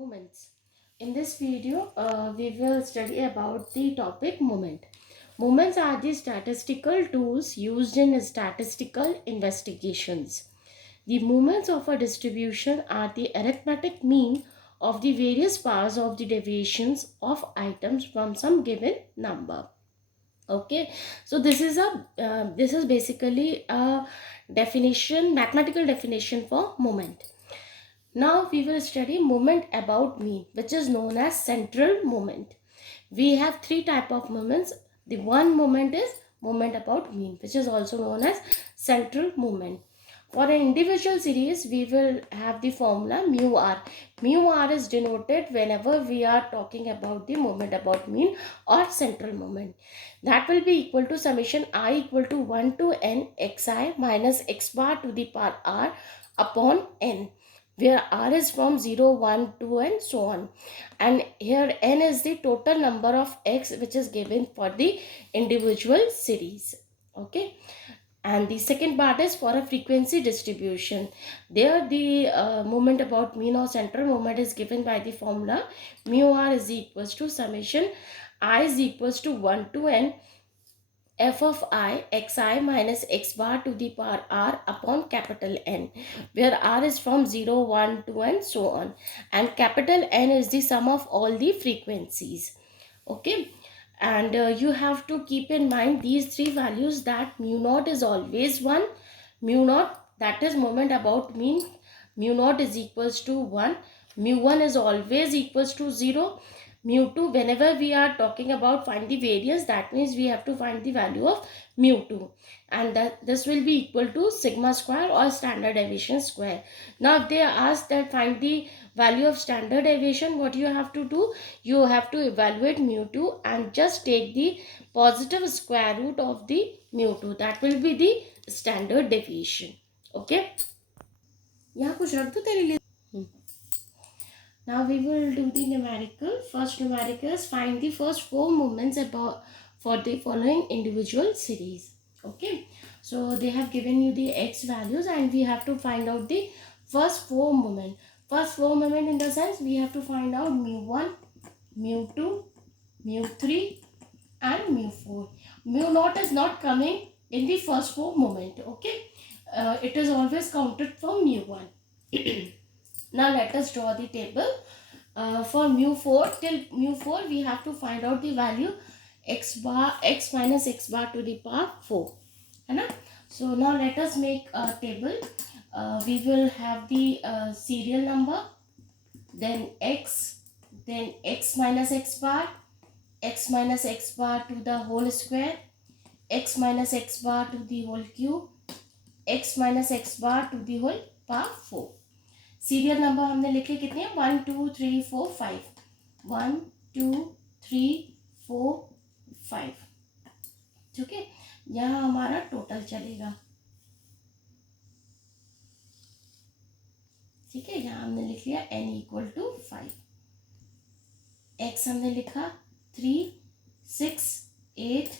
Moments. In this video, we will study about the topic moment. Moments are the statistical tools used in statistical investigations. The moments of a distribution are the arithmetic mean of the various powers of the deviations of items from some given number. Okay, so this is basically a definition, mathematical definition for moment. Now we will study moment about mean, which is known as central moment. We have three type of moments. The one moment is moment about mean, which is also known as central moment. For an individual series, we will have the formula mu r. Mu r is denoted whenever we are talking about the moment about mean or central moment. That will be equal to summation I equal to 1 to n xi minus x bar to the power r upon n, where r is from 0, 1, 2 and so on. And here n is the total number of x which is given for the individual series. Okay. And the second part is for a frequency distribution. There the moment about mean or central moment is given by the formula mu r is equals to summation I is equals to 1 to n f of I xi minus x bar to the power r upon capital N, where r is from 0, 1, 2 and so on, and capital N is the sum of all the frequencies. Okay, and you have to keep in mind these three values, that mu naught is always 1, mu naught, that is moment about mean, mu naught is equals to 1, mu 1 is always equals to 0, mu 2 whenever we are talking about find the variance, that means we have to find the value of mu 2, and that this will be equal to sigma square or standard deviation square. Now if they ask that find the value of standard deviation, what you have to do, you have to evaluate mu 2 and just take the positive square root of the mu 2, that will be the standard deviation. Okay, यहाँ कुछ रख दो तेरे लिए. Now we will do the numerical. First numerical is find the first four moments about for the following individual series. Okay. So they have given you the x values and we have to find out the first four moment. First four moment in the sense we have to find out mu 1, mu 2, mu 3 and mu 4. Mu naught is not coming in the first four moment. Okay. It is always counted from mu 1. Now let us draw the table. For mu 4 till mu 4 we have to find out the value x bar, x minus x bar to the power 4. So now let us make a table. We will have the serial number, then x minus x bar to the whole square, x minus x bar to the whole cube, x minus x bar to the whole power 4. Serial number हमने लिखे कितने हैं, 1 2 3 4 5, 1 2 3 4 5. ठीक है, यहाँ हमारा total चलेगा. ठीक है, यहाँ हमने लिख लिया n इक्वल टू 5, x हमने लिखा 3 6 8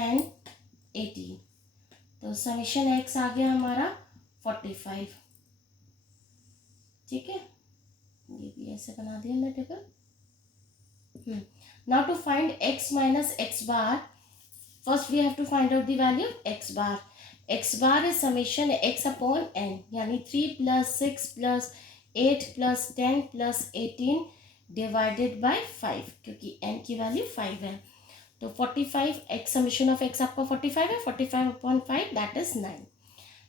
10 18, तो समेशन x आ गया हमारा 45. ठीक है, ये भी ऐसे बना दिया हमने table. Now to find x minus x bar, first we have to find out the value of x bar. x bar is summation x upon n, यानी 3 plus 6 plus 8 plus 10 plus 18 divided by 5, क्योंकि n की value 5 है. तो 45 x summation of x आपका 45 है, 45 upon 5 that is 9.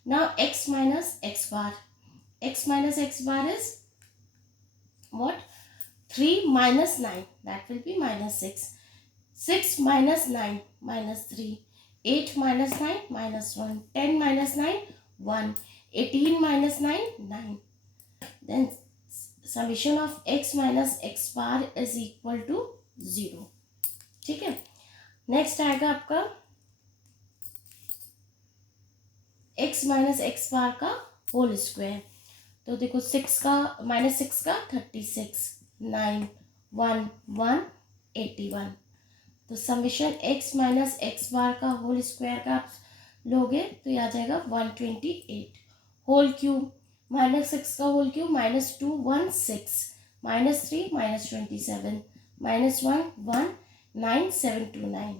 Now x minus x bar, x minus x bar is what? 3 minus 9, that will be minus 6. 6 minus 9 minus 3, 8 minus 9 minus 1, 10 minus 9 1, 18 minus 9 9. Then summation of x minus x bar is equal to 0. ठीक है, next आएगा आपका x minus x bar का whole square. तो देखो 6 का minus 6 का 36, 9 1 1 81. तो summation x minus x bar का होल स्क्वायर का आप लोगे तो ये आ जाएगा 128. होल क्यूब, माइनस 6 का होल क्यूब -216, -3 -27 -1 1 9 729।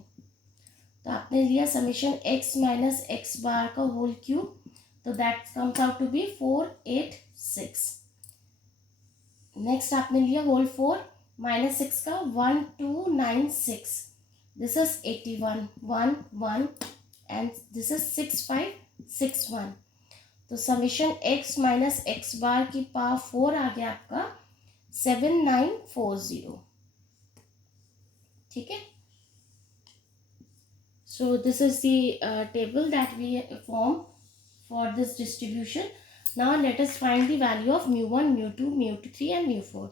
तो आपने लिया summation x minus x bar का होल क्यूब, तो that comes out to be 486। Next आपने लिया होल 4 -6 का 1296, this is 81 1 1 and this is 6561। तो summation x minus x bar की पावर 4 आ गया आपका 7940। ठीक है। So this is the table that we form for this distribution. Now let us find the value of mu1, mu2, mu3 and mu4.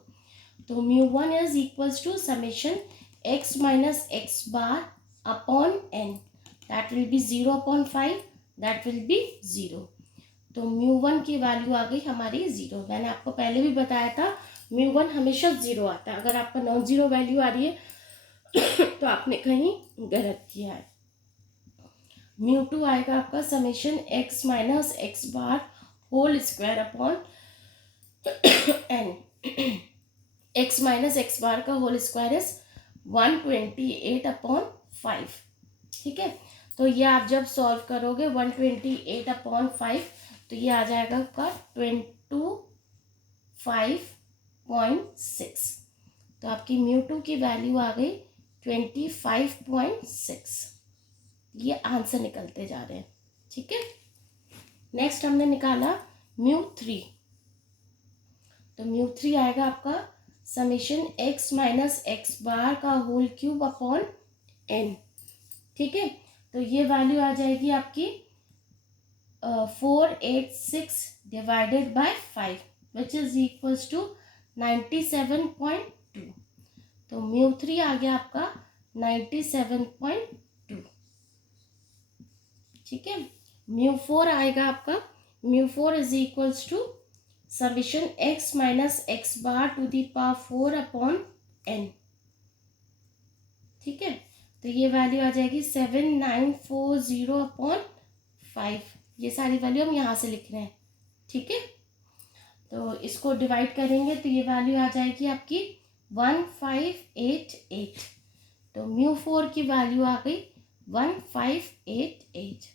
So mu1 is equals to summation x minus x bar upon n. That will be 0 upon 5. That will be 0. तो mu1 की value आ गई हमारी 0। मैंने आपको पहले भी बताया था mu1 हमेशा 0 आता है। अगर आपका नॉन जीरो वैल्यू आ रही है तो आपने कहीं गलत किया है। mu2 आएगा आपका summation x minus x bar whole square upon n। x minus x bar का होल स्क्वायर इज 128 अपॉन 5। ठीक है। तो ये आप जब सॉल्व करोगे 128 अपॉन 5, तो ये आ जाएगा आपका 25.6। तो आपकी mu2 की वैल्यू आ गई 25.6। ये आंसर निकलते जा रहे हैं। ठीक है। नेक्स्ट हमने निकाला mu3। तो mu3 आएगा आपका summation x minus x bar का होल क्यूब अपॉन n। ठीक है। तो ये वैल्यू आ जाएगी आपकी 486 divided by 5 which is equals to 97.2। तो mu3 आ गया आपका 97.2। ठीक है। mu4 आएगा आपका mu4 is equals to summation x minus x bar to the power 4 upon n। ठीक है। तो ये वैल्यू आ जाएगी 7940 अपॉन 5। ये सारी वैल्यू हम यहाँ से लिख रहे हैं। ठीक है। तो इसको डिवाइड करेंगे तो ये वैल्यू आ जाएगी आपकी 1588। तो mu4 की वैल्यू आ गई 1588।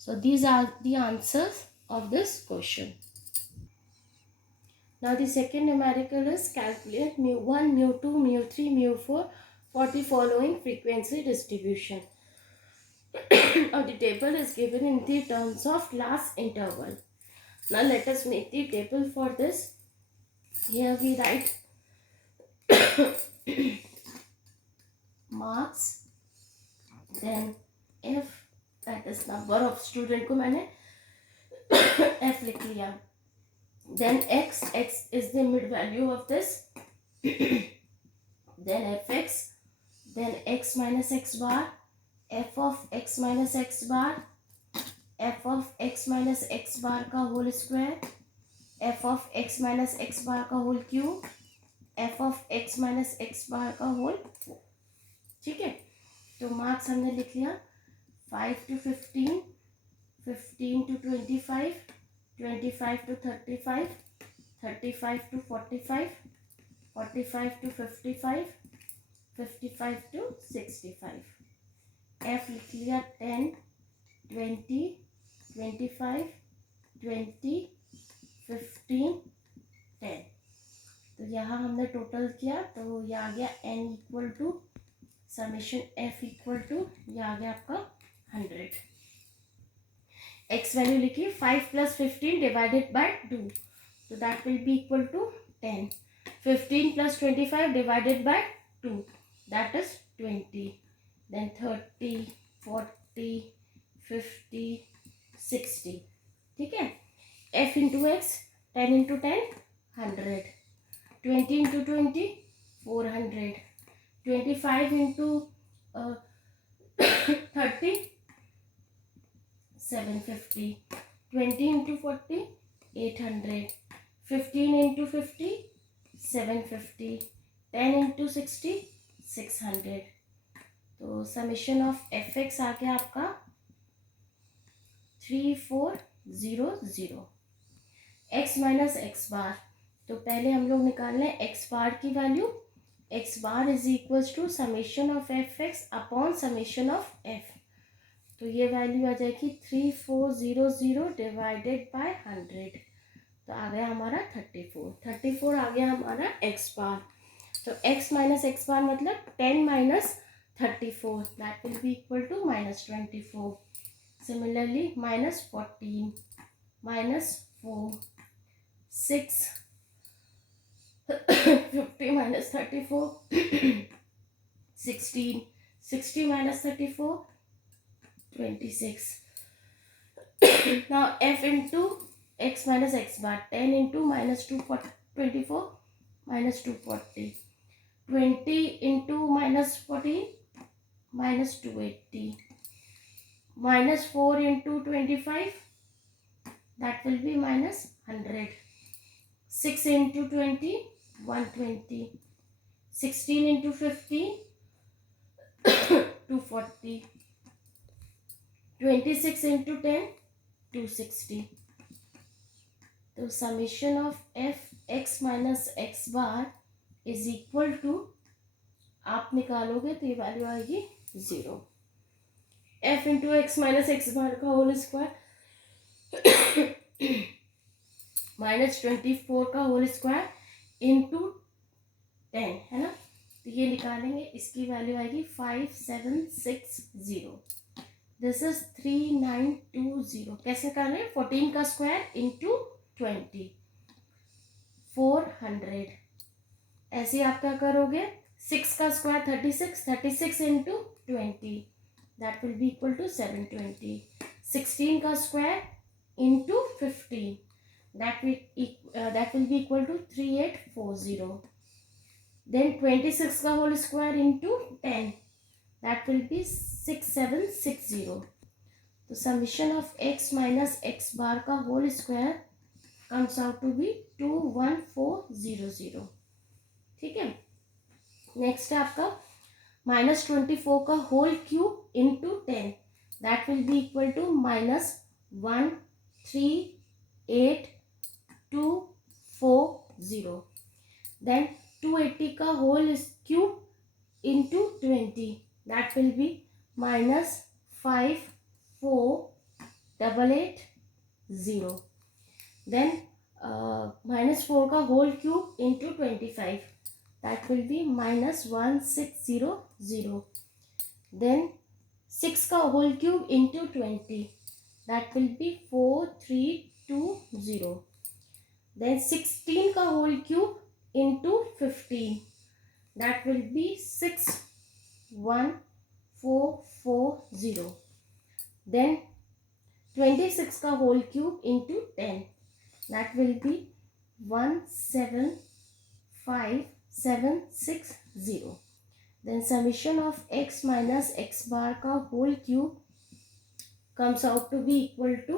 So these are the answers of this question. Now the second numerical is calculate mu1, mu2, mu3, mu4 for the following frequency distribution. Now the table is given in the terms of last interval. Now let us make the table for this. Here we write marks, then F, that is number of student को मैंने F लिख लिया, then x is the mid value of this, then fx, then x minus x bar, f of x minus x bar, f of x minus x bar का whole square, f of x minus x bar का whole cube, f of x minus x bar का whole. ठीक है। तो marks हमने लिख लिया 5 to 15, 15 to 25, 25 to 35, 35 to 45, 45 to 55, 55 to 65। F लिख लिया 10, 20, 25, 20, 15, 10। तो यहाँ हमने टोटल किया तो ये आ गया n equal to summation f equal to ये आ गया आपका 100। x वैल्यू लिखिए 5 प्लस 15 डिवाइडेड बाय 2, तो that will be equal to 10। 15 plus 25 divided by 2, that is 20। Then 30, 40, 50, 60। ठीक है। f into x 10 into 10 100, 20 into 20 400, 25 into 30 750, 20 into 40 800, 15 into 50 750, 10 into 60 600। तो summation of F x आ गया आपका 3400। एक्स माइनस एक्स बार, तो पहले हम लोग निकाल लें एक्स बार की value. X bar is equals to summation of F x upon summation of f. तो ये वैल्यू आ जाएगी 3400 डिवाइडेड बाय 100। तो आ गया हमारा 34 आ गया हमारा एक्स बार। तो x माइनस एक्स बार मतलब 10 minus 34, that will be equal to -24। Similarly -14 -4 6 50 minus 34 16 60 minus 34 26। now f into x minus x bar 10 into minus 224 minus 240 20 into minus 14 minus 280 minus 4 into 25 that will be minus 100 6 into 20 120 16 into 15 240 26 into 10 260। तो summation of F x minus x bar is equal to, आप निकालोगे तो ये value आएगी 0। F into X minus x bar का whole square -24 का whole square into 10 है ना। तो ये निकालेंगे, इसकी वैल्यू आएगी 5760। This is 3920। कैसे निकालें? 14 का स्क्वायर इंटू 20 400। ऐसे आप क्या करोगे, 6 का square 36 36 into 20 that will be equal to 720। 16 का square into 15 that will be equal to 3840। then 26 का whole square into 10 that will be 6760। तो summation of x minus x bar का whole square comes out to be 21400। ठीक है। Next है आपका -24 का whole cube into 10 that will be equal to -138,240। Then 280 का whole cube into 20 that will be -54,880। Then -4 का whole cube into 25 that will be -1600। then 6 का whole cube into 20 that will be 4320। then 16 का whole cube into 15 that will be 61440। then 26 का whole cube into 10 that will be 175,760। then summation of x minus x bar का whole cube comes out to be equal to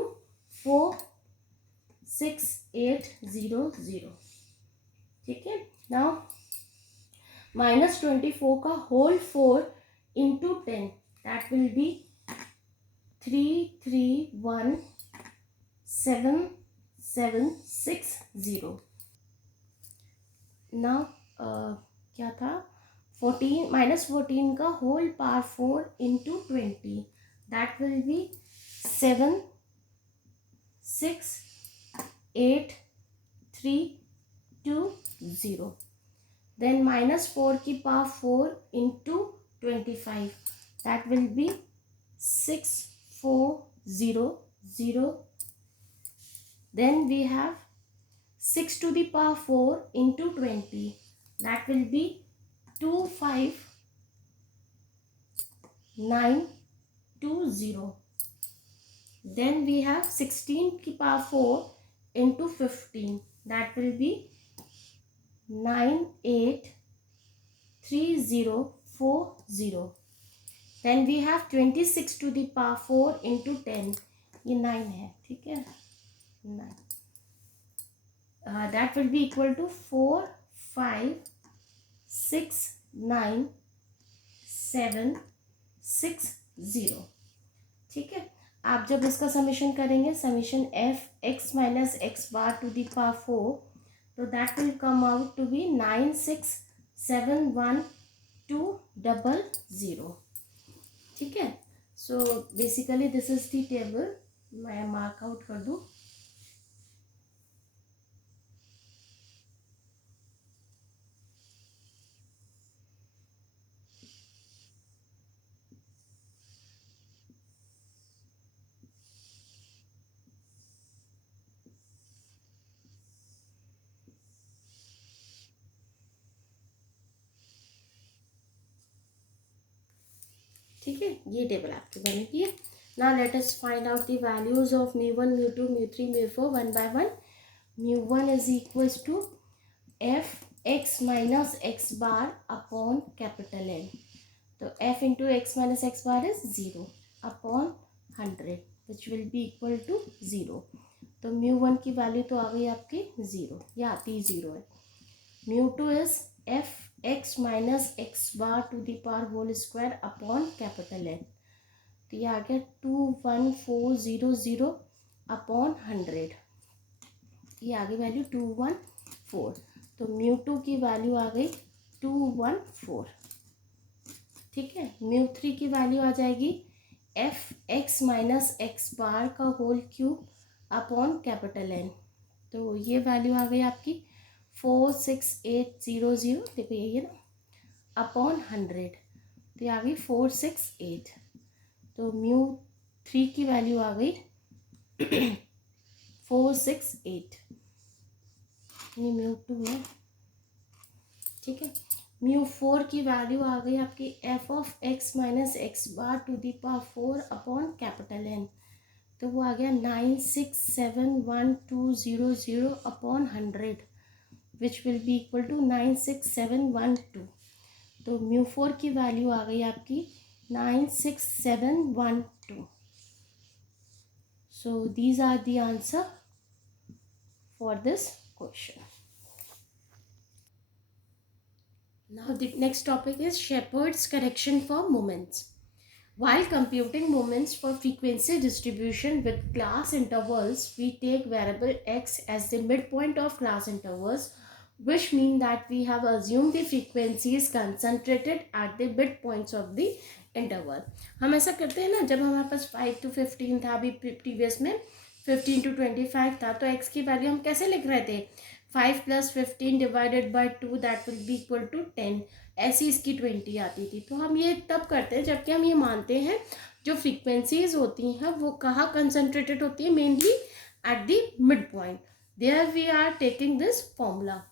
46800। ठीक है। now -24 का whole 4 into 10 that will be 331,760। ना क्या था, 14 का whole power 4 into 20 that will be 768,320। Then -4 की power 4 into 25 that will be 6400। then we have 6 to the power 4 into 20 that will be 25920। then we have 16 की power 4 into 15 that will be 983040। then we have 26 to the power 4 into 10, ये 9 है, ठीक है 9। that will be equal to 4569760। ठीक है। आप जब इसका समीशन करेंगे, summation f x minus x bar to the power 4 तो that will come out to be 9671200. ठीक है. So basically this is the table. मैं मार्क आउट कर दूं. ठीक है, ये टेबल आपकी बनेगी है. Now let us find out the values of mu1, mu2, mu3, mu4 one by one. mu1 is equals to f x minus x bar upon capital N. तो f into x minus x bar is 0 upon 100 which will be equal to 0. तो mu1 की value तो आ गई आपकी 0, या आती 0 है. mu2 is f x minus x bar to the power whole square upon capital N. तो ये आ गया 21400 अपॉन 100. ये आ गई वैल्यू 214. तो mu2 की वैल्यू आ गई 214. ठीक है. mu3 की वैल्यू आ जाएगी f x minus x bar का whole cube upon capital N. तो ये वैल्यू आ गई आपकी 46800. देखो ये ना अपॉन 100. तो ये आ गई 468. तो mu3 की वैल्यू आ गई 468. ये mu2 है. ठीक है. mu4 की वैल्यू आ गई आपकी f of x minus x bar to the power 4 upon capital N. तो वो आ गया 9671200 upon 100 which will be equal to 96712. तो mu4 की वैल्यू आ गई आपकी 96712. So these are the answer for this question. Now the next topic is Shepard's correction for moments. While computing moments for frequency distribution with class intervals, we take variable x as the midpoint of class intervals, which mean that we have assumed the frequency is concentrated at the midpoints of the interval. हम ऐसा करते हैं ना, जब हमारे पास 5 to 15 था, अभी previous में 15 to 25 था, तो x की वैल्यू हम कैसे लिख रहे थे? 5 + 15 divided by 2 that will be equal to 10. ऐसी इसकी 20 आती थी. तो हम ये तब करते हैं जबकि हम ये मानते हैं जो फ्रीक्वेंसीज होती हैं वो कहाँ कंसनट्रेटेड होती है? Mainly at the midpoint. There we are taking this formula.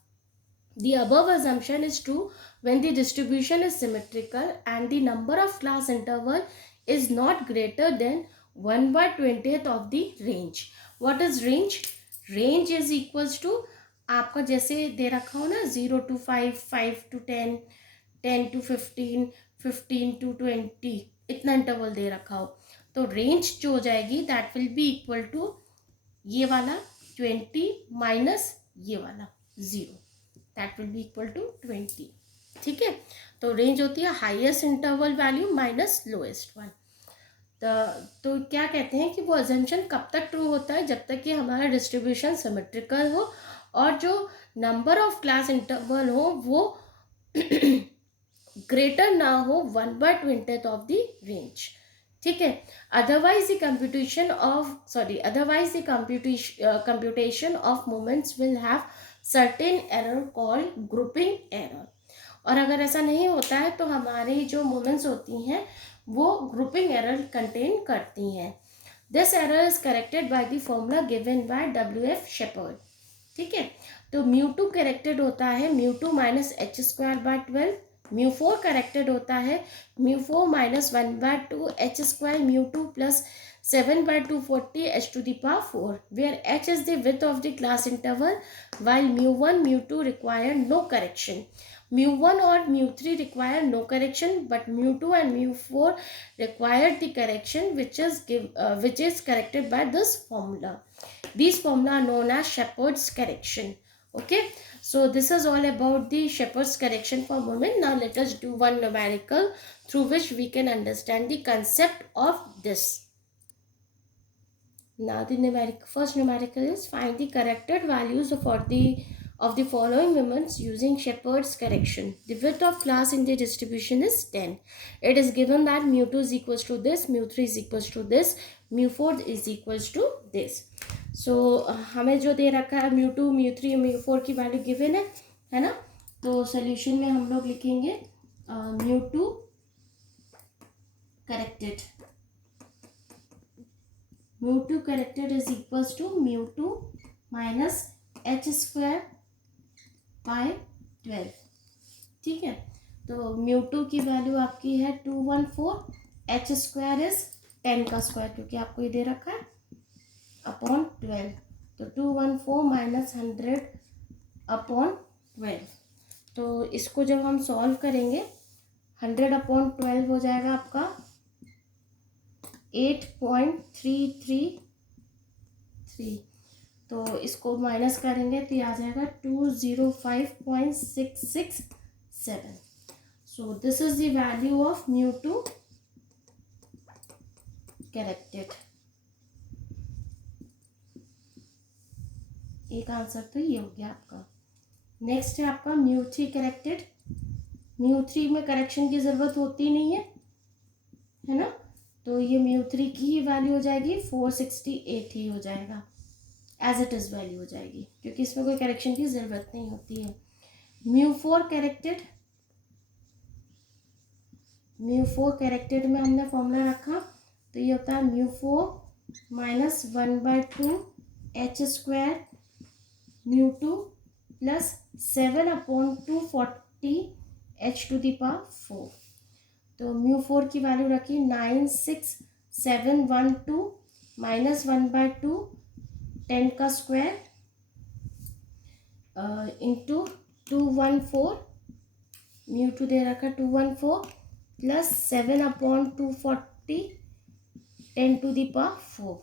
The above assumption is true when the distribution is symmetrical and the number of class interval is not greater than 1/20th of the range. What is range? Range is equals to आपका जैसे दे रखा हो ना 0 to 5, 5 to 10, 10 to 15, 15 to 20, इतना interval दे रखा हो. तो range जो हो जाएगी that will be equal to ये वाला 20 माइनस ये वाला 0. That will be equal to 20. ठीक है. तो रेंज होती है highest interval value minus lowest one. तो क्या कहते हैं कि वो अजम्पशन कब तक ट्रू होता है? जब तक कि हमारा डिस्ट्रीब्यूशन सिमेट्रिकल हो और जो नंबर ऑफ क्लास इंटरवल हो वो ग्रेटर ना हो 1/20th ऑफ द रेंज. ठीक है. Otherwise the computation of moments will have certain error called grouping error. और अगर ऐसा नहीं होता है तो हमारी जो मोमेंट्स होती हैं वो ग्रुपिंग एरर कंटेन करती हैं. This error is corrected by the formula given by WF Sheppard. ठीक है. तो mu2 करेक्टेड होता है mu2 minus h²/12. mu4 corrected होता है mu4 minus 1/2 h² mu2 plus 7/240 h⁴, where h is the width of the class interval, while mu1, mu2 require no correction. mu1 or mu3 require no correction, but mu2 and mu4 require the correction, which is corrected by this formula. These formula are known as Shepard's correction. Okay, so this is all about the Shepard's correction for moment. Now let us do one numerical through which we can understand the concept of this. Now the first numerical is find the corrected values of the following moments using Shepard's correction. The width of class in the distribution is 10. It is given that mu2 is equals to this, mu3 is equals to this, mu4 is equals to this. So हमें जो दे रखा है mu2, mu3, mu4 की value given है ना. तो solution में हम लोग लिखेंगे mu2 corrected. mu2 corrected is equals to mu2 minus h square by 12. ठीक है. तो mu2 की वैल्यू आपकी है 214, h स्क्वायर इज 10 का स्क्वायर क्योंकि आपको ये दे रखा है अपॉन 12. तो 214 माइनस 100 अपॉन 12. तो इसको जब हम सॉल्व करेंगे 100 अपॉन 12 हो जाएगा आपका 8.333. तो इसको माइनस करेंगे तो ये आ जाएगा 205.667. So this is the value of mu2 corrected. एक आंसर तो ये हो गया आपका. नेक्स्ट है आपका mu3 करेक्टेड. mu3 में करेक्शन की ज़रूरत होती नहीं है ना. तो ये mu3 की ही वैल्यू हो जाएगी 468 ही हो जाएगा. एज इट इज़ वैल्यू हो जाएगी क्योंकि इसमें कोई करेक्शन की ज़रूरत नहीं होती है. mu4 corrected. mu4 करेक्टेड में हमने फॉर्मूला रखा तो ये होता है mu4 minus 1/2 h square mu2 plus 7/240 h to the power 4. तो mu4 की वैल्यू रखी 96712 माइनस 1/2 10 का स्क्वायर इंटू 214. mu2 दे रखा 214 प्लस 7/240 10 टू द पावर 4.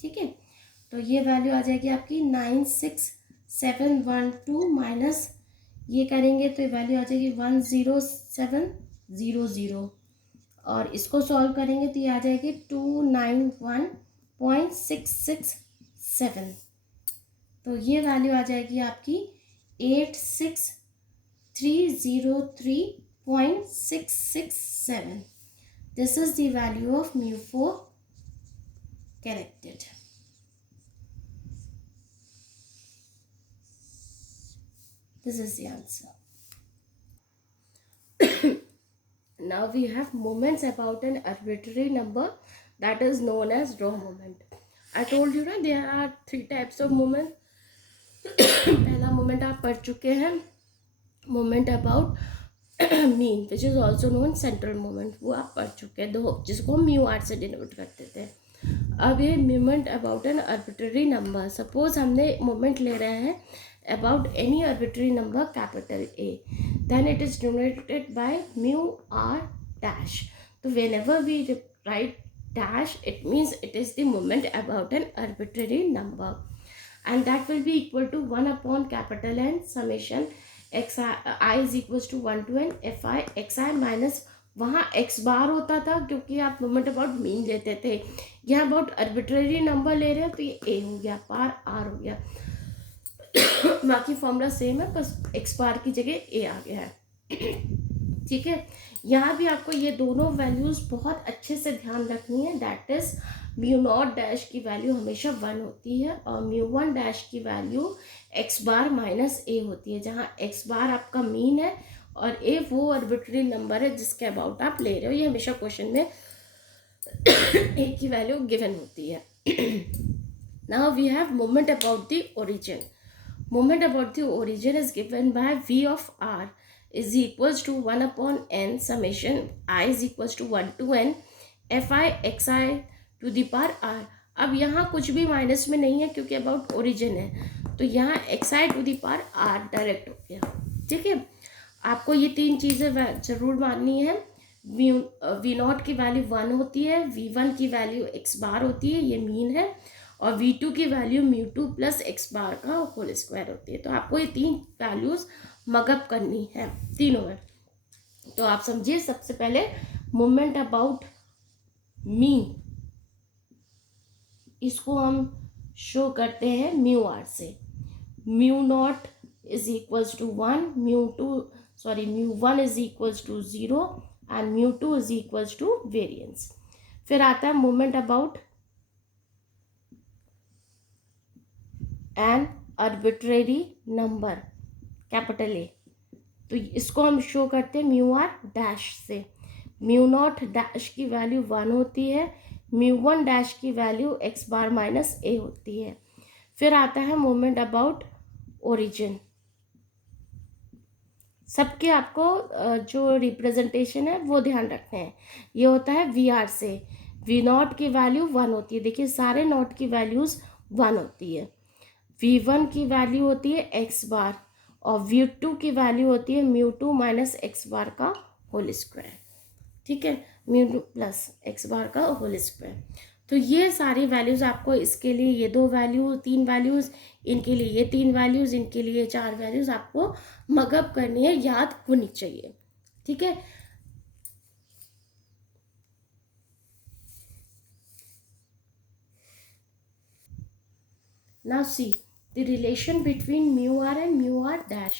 ठीक है. तो ये वैल्यू आ जाएगी आपकी 96712 माइनस ये करेंगे तो ये वैल्यू आ जाएगी 10700 और इसको सॉल्व करेंगे तो ये आ जाएगी 291.667. तो ये वैल्यू आ जाएगी आपकी 86303.667. This is the value of mu4 corrected. This is the answer. Now we have moments about an arbitrary number that is known as raw moment. I told you ना there are 3 types of moment. पहला moment आप पढ़ चुके हैं, moment about mean which is also known central moment. वो आप पढ़ चुके हैं, दो जिसको mu r से डिनोट करते थे. अब ये moment about an arbitrary number. Suppose हमने moment ले रहे हैं about any arbitrary number capital A, then it is denoted by mu r dash. So whenever we write dash, it means it is the moment about an arbitrary number, and that will be equal to 1 upon capital N summation I is equals to 1 to n fi xi minus वहाँ x बार होता था क्योंकि आप moment about mean लेते थे. यहाँ about arbitrary number ले रहे हैं तो ये a हो गया, पार r हो गया. बाकी फॉर्मूला सेम है, बस x बार की जगह a आ गया है. ठीक है. यहाँ भी आपको ये दोनों वैल्यूज़ बहुत अच्छे से ध्यान रखनी है. That is mu naught dash की वैल्यू हमेशा 1 होती है और म्यू 1 डैश की value x bar minus a होती है, जहाँ x बार आपका मीन है और a वो आर्बिट्रेरी नंबर है जिसके अबाउट आप ले रहे हो. ये हमेशा क्वेश्चन में a की वैल्यू गिवन होती है. Now we have moment about the origin. Moment about the origin is given by v of r is equals to 1 upon n summation I is equals to 1 to n fi xi to the power r. अब यहाँ कुछ भी minus में नहीं है क्योंकि about origin है, तो यहाँ xi to the power r direct हो गया. ठीक है. आपको ये 3 चीज़ें ज़रूर माननी है. वी नॉट की वैल्यू 1 होती है, v1 की वैल्यू x बार होती है, ये मीन है, और v2 की value mu2 plus x bar का होल स्क्वायर होती है. तो आपको ये 3 वैल्यूज़ मगअप करनी है तीनों में. तो आप समझिए, सबसे पहले मोमेंट अबाउट मीन, इसको हम शो करते हैं म्यू आर से. Mu naught is equals to 1, mu1 is equals to 0 and mu2 is equals to variance. फिर आता है moment about an arbitrary number capital A. तो इसको हम शो करते हैं म्यू आर डैश से. म्यू नॉट डैश की वैल्यू 1 होती है, म्यू वन डैश की वैल्यू एक्स बार माइनस ए होती है. फिर आता है मोमेंट अबाउट ओरिजिन. सबके आपको जो रिप्रेजेंटेशन है वो ध्यान रखने हैं. ये होता है वी आर से. वी नॉट की वैल्यू 1 होती है. देखिए सारे नॉट की वैल्यूज़ 1 होती है. वी वन की वैल्यू होती है एक्स बार और वी टू की वैल्यू होती है mu two minus x bar का होल स्क्वायर. ठीक है, mu two plus x bar का होल स्क्वायर. तो ये सारी वैल्यूज़ आपको इसके लिए ये 2 वैल्यू 3 वैल्यूज़, इनके लिए ये 3 वैल्यूज़, इनके लिए 4 वैल्यूज़ आपको मगअप करनी है, याद होनी चाहिए. ठीक है. Now see the relation between mu r and mu r dash.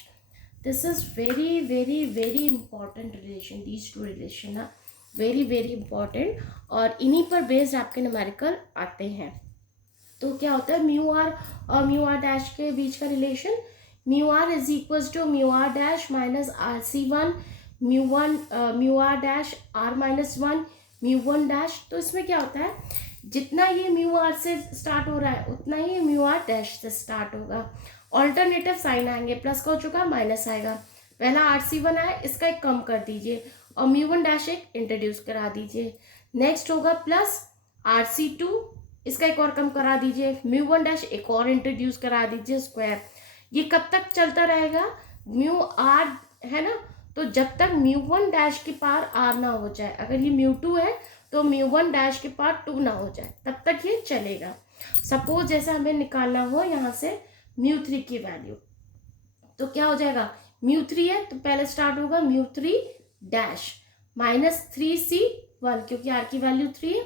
This is very very very important relation. These two relation are very very important और इन्हीं पर बेस्ड आपके न्यूमेरिकल आते हैं. तो क्या होता है म्यू आर और म्यू आर डैश के बीच का relation. Mu r is equals to mu r dash minus r c one, mu r dash r minus one, mu one dash. तो इसमें क्या होता है, जितना ये म्यू आर से स्टार्ट हो रहा है उतना ही म्यू आर डैश से स्टार्ट होगा. ऑल्टरनेटिव साइन आएंगे, प्लस का हो चुका माइनस आएगा. पहला आर सी वन आया, इसका एक कम कर दीजिए और म्यू वन डैश एक इंट्रोड्यूस करा दीजिए. नेक्स्ट होगा प्लस आर सी टू, इसका एक और कम करा दीजिए. म्यू वन डैश एक और इंट्रोड्यूस करा दीजिए स्क्वायर. ये कब तक चलता रहेगा, म्यू आर है ना, तो जब तक म्यू वन डैश के पार आर ना हो जाए. अगर ये म्यू टू है तो म्यू वन डैश के पार 2 ना हो जाए, तब तक ये चलेगा. सपोज जैसे हमें निकालना हो यहाँ से म्यू थ्री की वैल्यू, तो क्या हो जाएगा, म्यू थ्री है तो पहले स्टार्ट होगा mu three dash minus 3c1, क्योंकि आर की वैल्यू 3 है.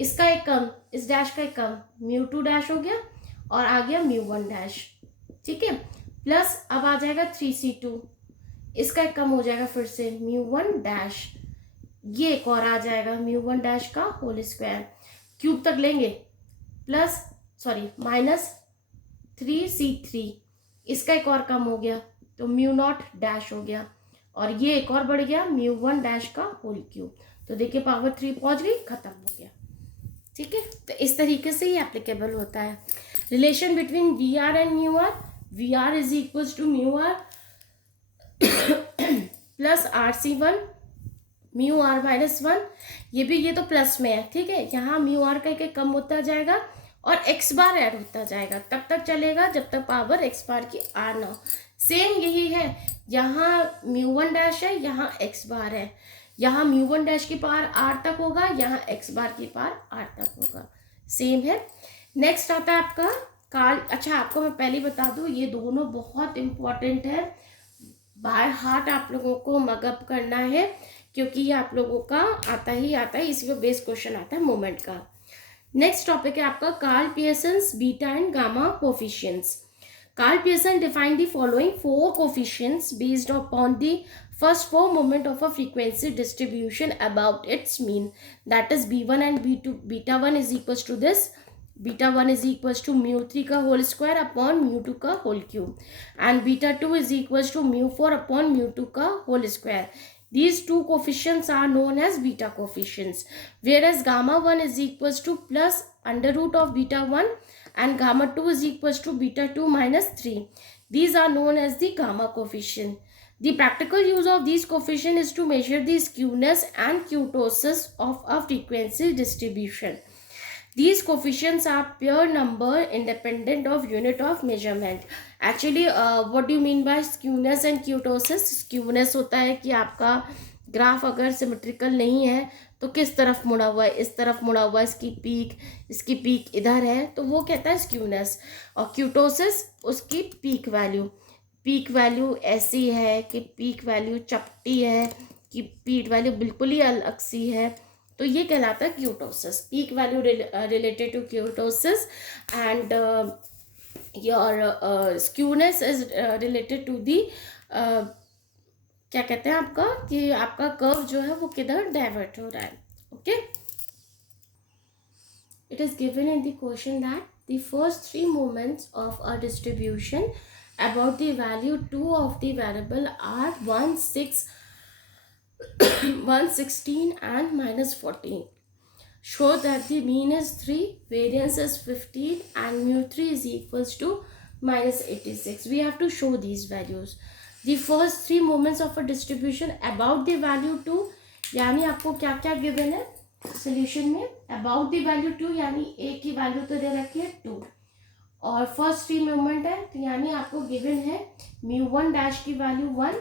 इसका एक कम, इस डैश का एक कम, म्यू टू डैश हो गया और आ गया म्यू वन डैश. ठीक है, प्लस अब आ जाएगा 3c2, इसका एक कम हो जाएगा फिर से म्यू वन डैश, ये एक और आ जाएगा म्यू वन डैश का होल स्क्वायर. क्यूब तक लेंगे, प्लस सॉरी माइनस 3c3, इसका एक और कम हो गया तो म्यू नॉट डैश हो गया और ये एक और बढ़ गया म्यू वन डैश का होल क्यूब. तो देखिए पावर 3 पहुंच गई, खत्म हो गया. ठीक है, तो इस तरीके से ये एप्लीकेबल होता है. Relation between v r and mu r. V r is equals to mu r plus r c one mu r minus one. ये तो प्लस में है. ठीक है, यहाँ म्यू आर का एक कम होता जाएगा और एक्स बार ऐड होता जाएगा. तब तक चलेगा जब तक पावर एक्स बार की आर ना हो. सेम यही है, यहाँ म्यू वन डैश है, यहाँ एक्स बार है. यहाँ म्यू वन डैश की पावर आर तक होगा, यहाँ एक्स बार की पावर आर तक होगा. सेम है. नेक्स्ट आता है आपका काल. अच्छा, आपको मैं पहले बता दूँ, ये दोनों बहुत इंपॉर्टेंट है. बाय हार्ट आप लोगों को मगअप करना है, क्योंकि ये आप लोगों का आता ही आता है. इसी पे बेस क्वेश्चन आता है मोमेंट का. नेक्स्ट टॉपिक है आपका Karl Pearson's beta and gamma coefficients. Karl Pearson defined the following 4 coefficients based upon the first 4 moment of a frequency distribution about its mean, that is b1 and b2. beta 1 is equals to this, beta 1 is equals to mu 3 का whole square upon mu 2 का whole cube and beta 2 is equals to mu 4 upon mu 2 का whole square. These two coefficients are known as beta coefficients, whereas gamma 1 is equals to plus under root of beta 1 and gamma 2 is equals to beta 2 minus 3. These are known as the gamma coefficient. The practical use of these coefficients is to measure the skewness and kurtosis of a frequency distribution. These coefficients are pure number independent of unit of measurement. Actually, what do you mean by skewness and kurtosis? Skewness होता है कि आपका graph अगर symmetrical नहीं है तो किस तरफ मुड़ा हुआ है, इस तरफ मुड़ा हुआ है, इसकी पीक इधर है, तो वो कहता है स्क्यूनेस. और क्यूटोसिस उसकी पीक वैल्यू ऐसी है कि पीक वैल्यू चपटी है, कि पीक वैल्यू बिल्कुल ही अलग सी है, तो ये कहलाता है kurtosis. Peak value related to kurtosis and your skewness is related to the क्या कहते हैं आपका, कि आपका कर्व जो है वो किधर डाइवर्ट हो रहा है. Okay, it is given in the question that the first three moments of a distribution about the value 2 of the variable are 1, 6, 116 and -14. Show that the mean is 3, variance is 15 and mu3 is equals to -86. We have to show these values. The first three moments of a distribution about the value 2, यानी आपको क्या क्या given है solution में. About the value 2 यानी ए की value तो दे रखी है 2, और फर्स्ट थ्री मोमेंट है तो यानी आपको गिवन है μ1 डैश की वैल्यू 1,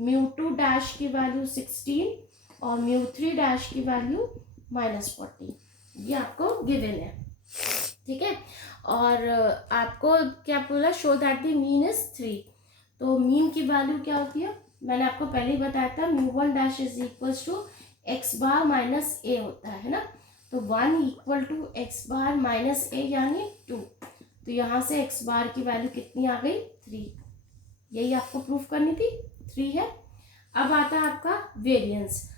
μ2 डैश की वैल्यू 16 और μ3 डैश की वैल्यू -14. ये आपको गिवन है. ठीक है, और आपको क्या बोला, show that the mean is 3. तो मीन की वैल्यू क्या होती है, मैंने आपको पहले ही बताया था, μ1 dash is equals to x bar minus a होता है ना. तो 1 equal to x bar minus a यानी 2. तो यहाँ से x बार की वैल्यू कितनी आ गई, 3. यही आपको प्रूफ करनी थी, 3 है. अब आता है आपका वेरिएंस.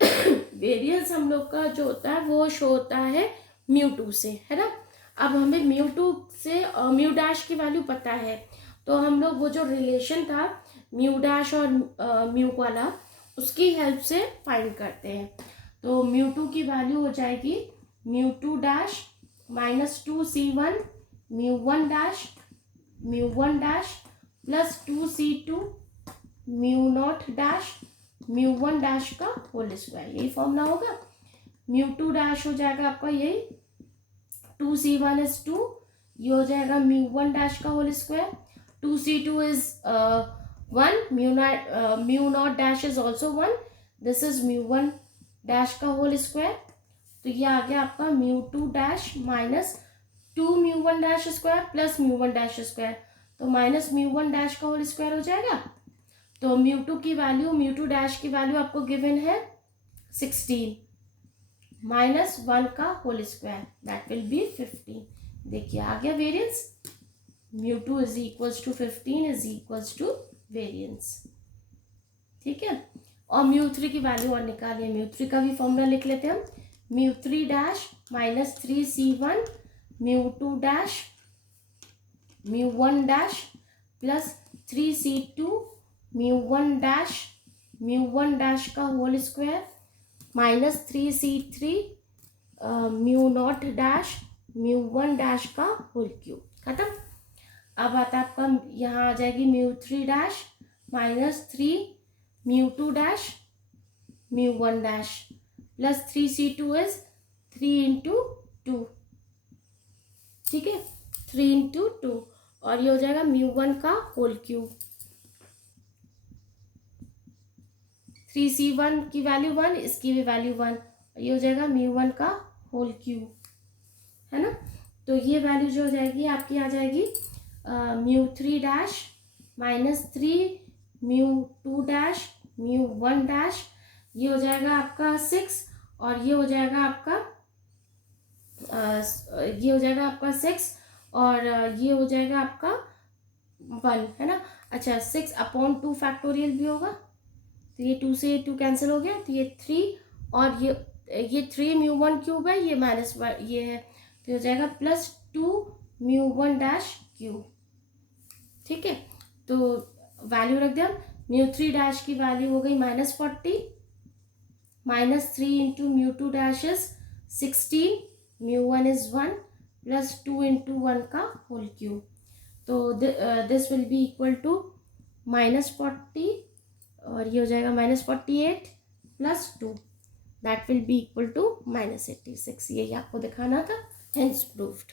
वेरिएंस हम लोग का जो होता है वो शो होता है μ2 से, है ना. अब हमें μ2 से म्यू डैश की वैल्यू पता है, तो हम लोग वो जो रिलेशन था म्यू डैश और म्यू वाला, उसकी हेल्प से फाइंड करते हैं. तो μ2 की वैल्यू हो जाएगी μ2 dash -2c1 μ1 dash plus 2c2 μ0 dash μ1 dash का होल स्क्वायर. यही फॉर्मूला होगा. μ2 डैश हो जाएगा आपका यही 2c1 इज 2, ये हो जाएगा μ1 डैश का whole square. 2c2 is 1, μ0 dash is also 1, this is μ1 dash का होल स्क्वायर. तो ये आ गया आपका μ2 dash -2 μ1 dash square plus μ1 dash square, तो माइनस μ1 डैश का होल स्क्वायर हो जाएगा. तो μ2 की वैल्यू, μ2 डैश की वैल्यू आपको गिवन है 16 -1 का होल स्क्वायर, दैट विल बी 15. देखिए आ गया variance. μ2 is equals to 15 is equals to variance. ठीक है, और μ3 की वैल्यू और निकालिए. μ3 का भी फॉर्मूला लिख लेते हैं हम. μ3 dash -3c1 μ2 dash μ1 dash plus 3c2 μ1 dash का whole square -3c3 μ0 dash μ1 dash का होल क्यूब. खत्म. अब आता है आपका, यहाँ आ जाएगी μ3 dash -3 μ2 dash μ1 dash plus 3c2 is 3 into 2. ठीक है, 3 इंटू 2, और ये हो जाएगा μ1 का होल क्यूब. 3c1 की वैल्यू 1, इसकी भी वैल्यू 1, ये हो जाएगा μ1 का होल क्यूब, है ना. तो ये वैल्यू जो हो जाएगी आपकी आ जाएगी μ3 डैश -3 μ2 डैश μ1 डैश, ये हो जाएगा आपका 6, और ये हो जाएगा आपका 6, और ये हो जाएगा आपका 1, है ना. अच्छा, 6/2 फैक्टोरियल भी होगा, तो ये 2 से 2 कैंसिल हो गया, तो ये 3, और ये 3 μ1 क्यूब है, ये माइनस ये है, तो हो जाएगा +2 μ1 डैश क्यूब. ठीक है, तो वैल्यू रख दिया. μ3 डैश की वैल्यू हो गई -40, -3 into μ2 dash is 16, μ1 is 1 plus 2 into 1 का होल क्यूब. तो this will be equal to -40, और ये हो जाएगा -48 plus 2, that will be equal to -86. यही आपको दिखाना था, हेंस प्रूव्ड.